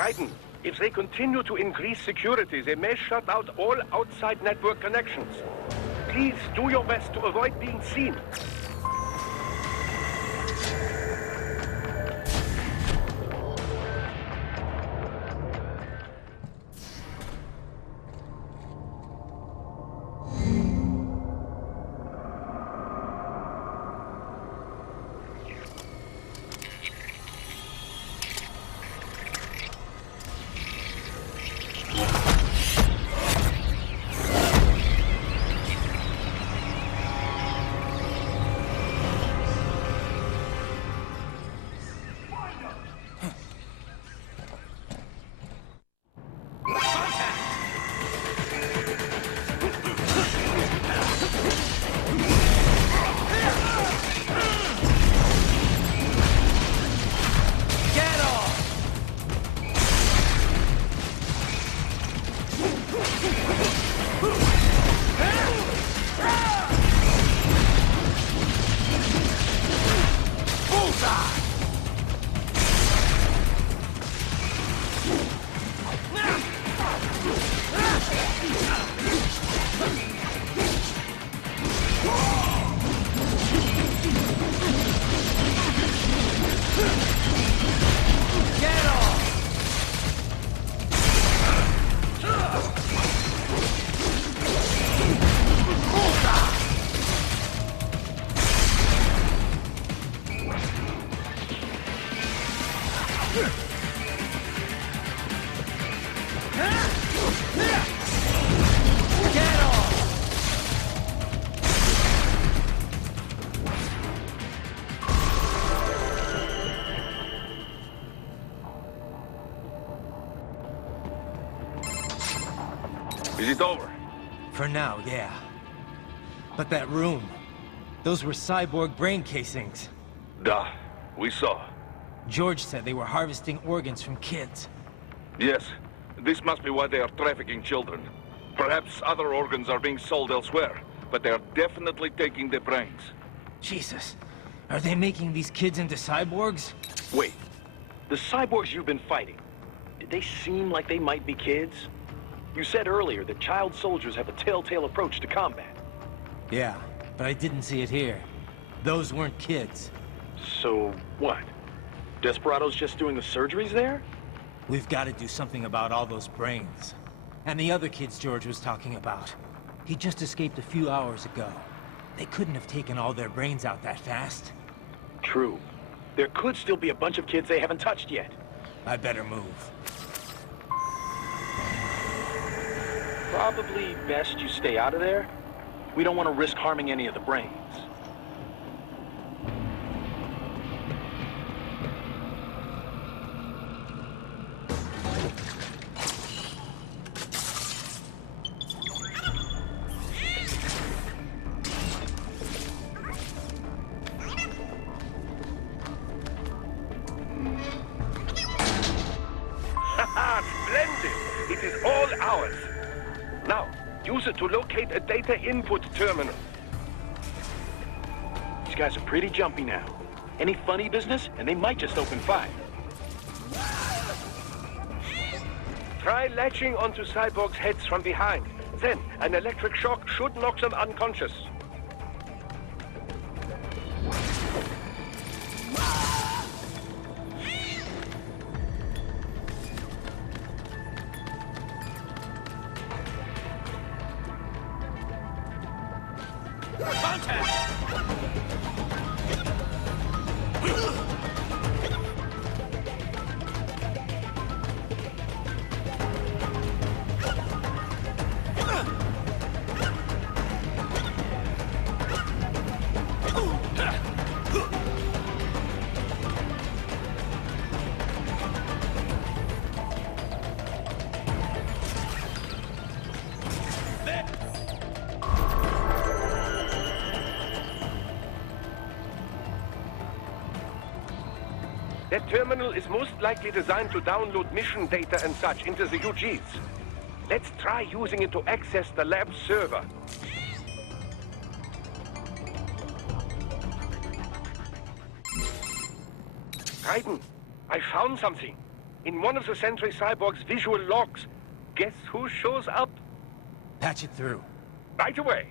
Raiden, if they continue to increase security, they may shut out all outside network connections. Please do your best to avoid being seen. Is it over? For now, yeah. But that room, those were cyborg brain casings. Duh, we saw. George said they were harvesting organs from kids. Yes, this must be why they are trafficking children. Perhaps other organs are being sold elsewhere, but they are definitely taking the brains. Jesus, are they making these kids into cyborgs? Wait, the cyborgs you've been fighting, did they seem like they might be kids? You said earlier that child soldiers have a telltale approach to combat. Yeah, but I didn't see it here. Those weren't kids. So, what? Desperado's just doing the surgeries there? We've got to do something about all those brains. And the other kids George was talking about. He just escaped a few hours ago. They couldn't have taken all their brains out that fast. True. There could still be a bunch of kids they haven't touched yet. I better move. Probably best you stay out of there. We don't want to risk harming any of the brains. Haha, splendid! It is all ours. Now, use it to locate a data input terminal. These guys are pretty jumpy now. Any funny business, and they might just open fire. Try latching onto cyborgs' heads from behind. Then, an electric shock should knock them unconscious. That terminal is most likely designed to download mission data and such into the UGs. Let's try using it to access the lab server. Raiden, I found something. In one of the Sentry Cyborg's visual logs, guess who shows up? Patch it through. Right away.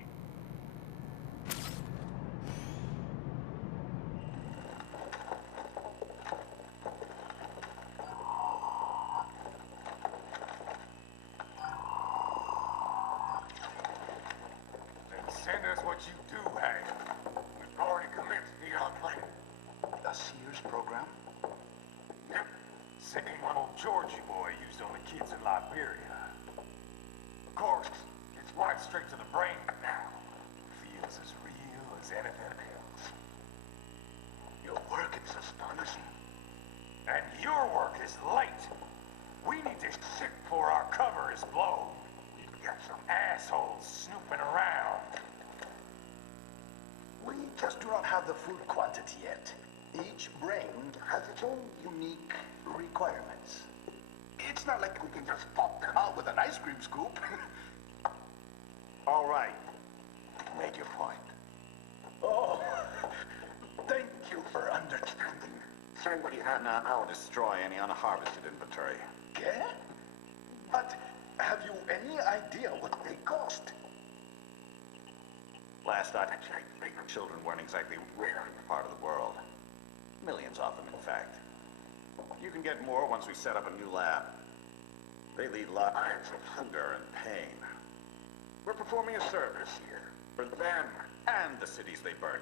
Send us what you do, Hank. We've already commenced the outbreak. A Sears program? Yep. Same old Georgie boy used on the kids in Liberia. Of course, it's right straight to the brain now. Feels as real as anything else. Your work is astonishing. And your work is late. We need to ship before our cover is blown. We've got some assholes snooping around. We just do not have the full quantity yet. Each brain has its own unique requirements. It's not like we can just pop them out with an ice cream scoop. All right. Make your point. Oh, thank you for understanding. Send what you have now. I'll destroy any unharvested inventory. Okay? But have you any idea what they cost? Last I checked, children weren't exactly rare in the part of the world. Millions of them, in fact. You can get more once we set up a new lab. They lead lives of hunger and pain. We're performing a service here for them and the cities they burn.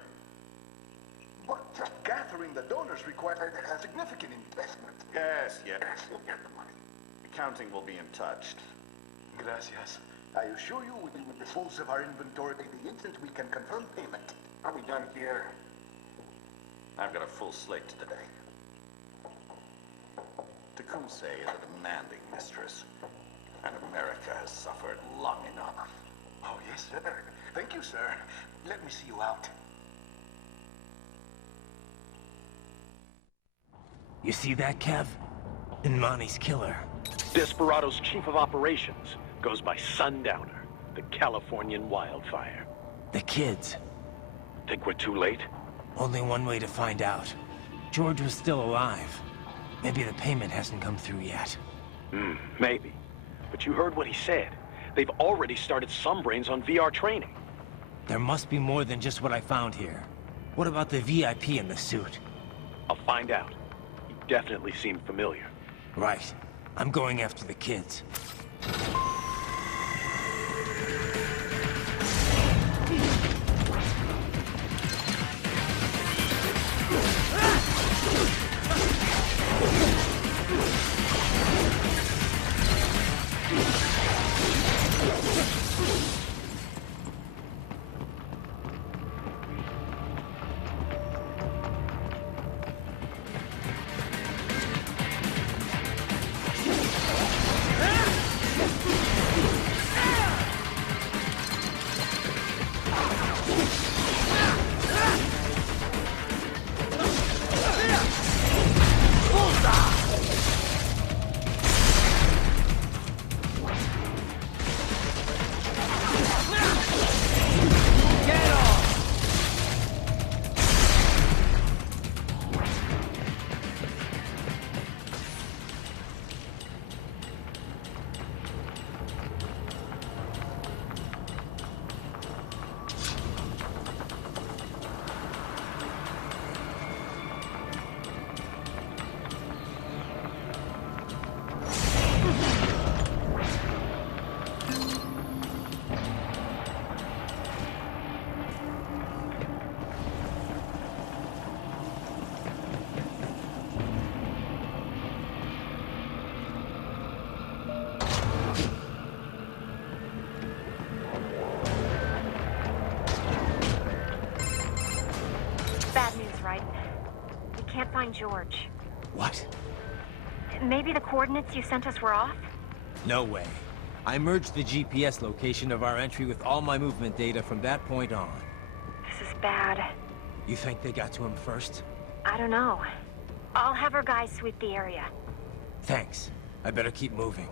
But just gathering the donors required a significant investment. Yes, we'll get the money. Accounting will be in touch. Gracias. I assure you we will dispose of our inventory the instant we can confirm payment. Are we done here? I've got a full slate today. Tecumseh is a demanding mistress, and America has suffered long enough. Oh, yes, sir. Thank you, sir. Let me see you out. You see that, Kev? Imani's killer. Desperado's chief of operations goes by Sundowner, the Californian wildfire. The kids. Think we're too late? Only one way to find out. George was still alive. Maybe the payment hasn't come through yet. Maybe. But you heard what he said. They've already started some brains on VR training. There must be more than just what I found here. What about the VIP in the suit? I'll find out. He definitely seemed familiar. Right. I'm going after the kids. Can't find George. What? Maybe the coordinates you sent us were off? No way. I merged the GPS location of our entry with all my movement data from that point on. This is bad. You think they got to him first? I don't know. I'll have our guys sweep the area. Thanks. I better keep moving.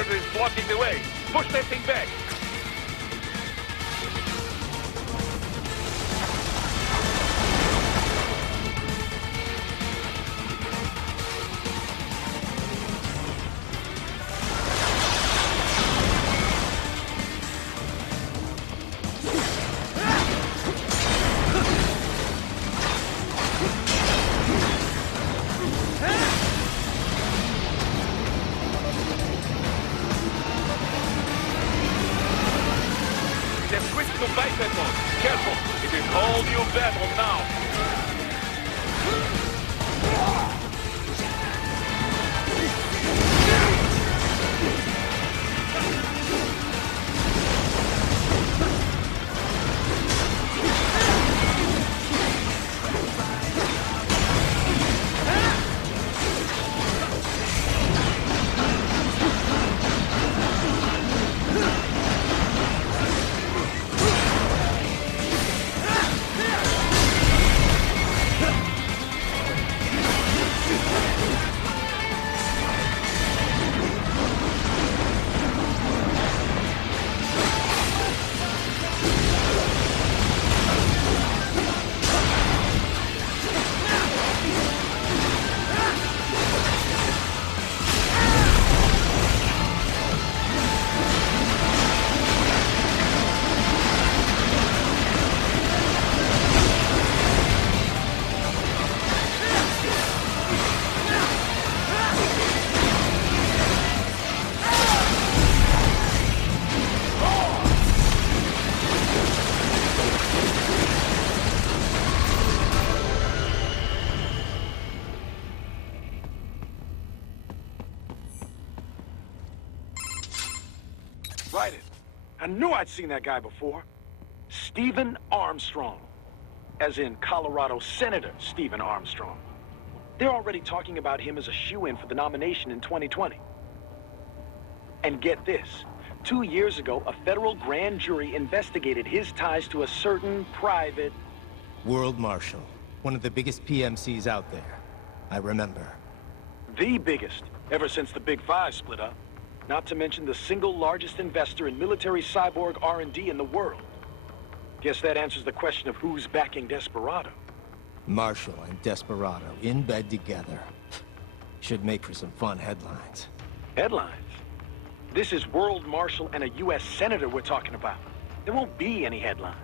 predator is blocking the way. Push that thing back. Careful, it is all new battle now. Right it. I knew I'd seen that guy before. Stephen Armstrong. As in Colorado Senator Stephen Armstrong. They're already talking about him as a shoo-in for the nomination in 2020. And get this. 2 years ago, a federal grand jury investigated his ties to a certain private... World Marshal. One of the biggest PMCs out there. I remember. The biggest, ever since the Big Five split up. Not to mention the single largest investor in military cyborg R&D in the world. Guess that answers the question of who's backing Desperado. Marshall and Desperado in bed together. Should make for some fun headlines. Headlines? This is World Marshal and a U.S. Senator we're talking about. There won't be any headlines.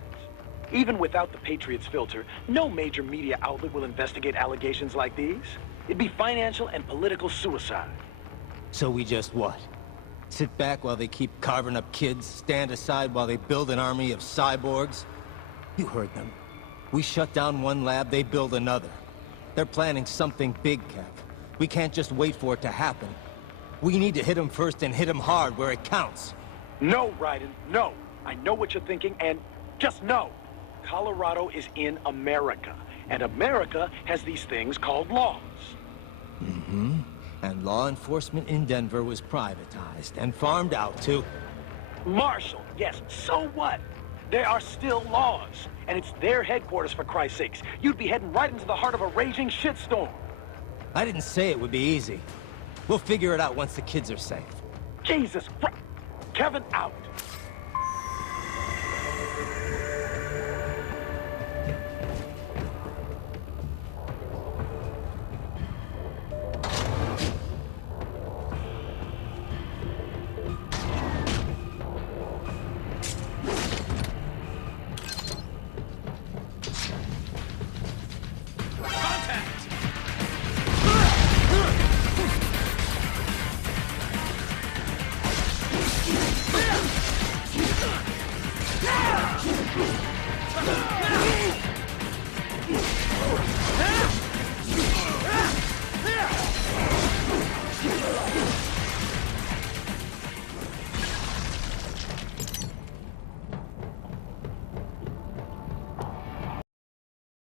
Even without the Patriots filter, no major media outlet will investigate allegations like these. It'd be financial and political suicide. So we just what? Sit back while they keep carving up kids, stand aside while they build an army of cyborgs? You heard them. We shut down one lab, they build another. They're planning something big, Kev. We can't just wait for it to happen. We need to hit them first and hit them hard where it counts. No, Raiden, no. I know what you're thinking, and just no. Colorado is in America, and America has these things called laws. Mm-hmm. And law enforcement in Denver was privatized and farmed out to... Marshall, yes, so what? There are still laws, and it's their headquarters, for Christ's sakes. You'd be heading right into the heart of a raging shitstorm. I didn't say it would be easy. We'll figure it out once the kids are safe. Jesus Christ! Kevin, out!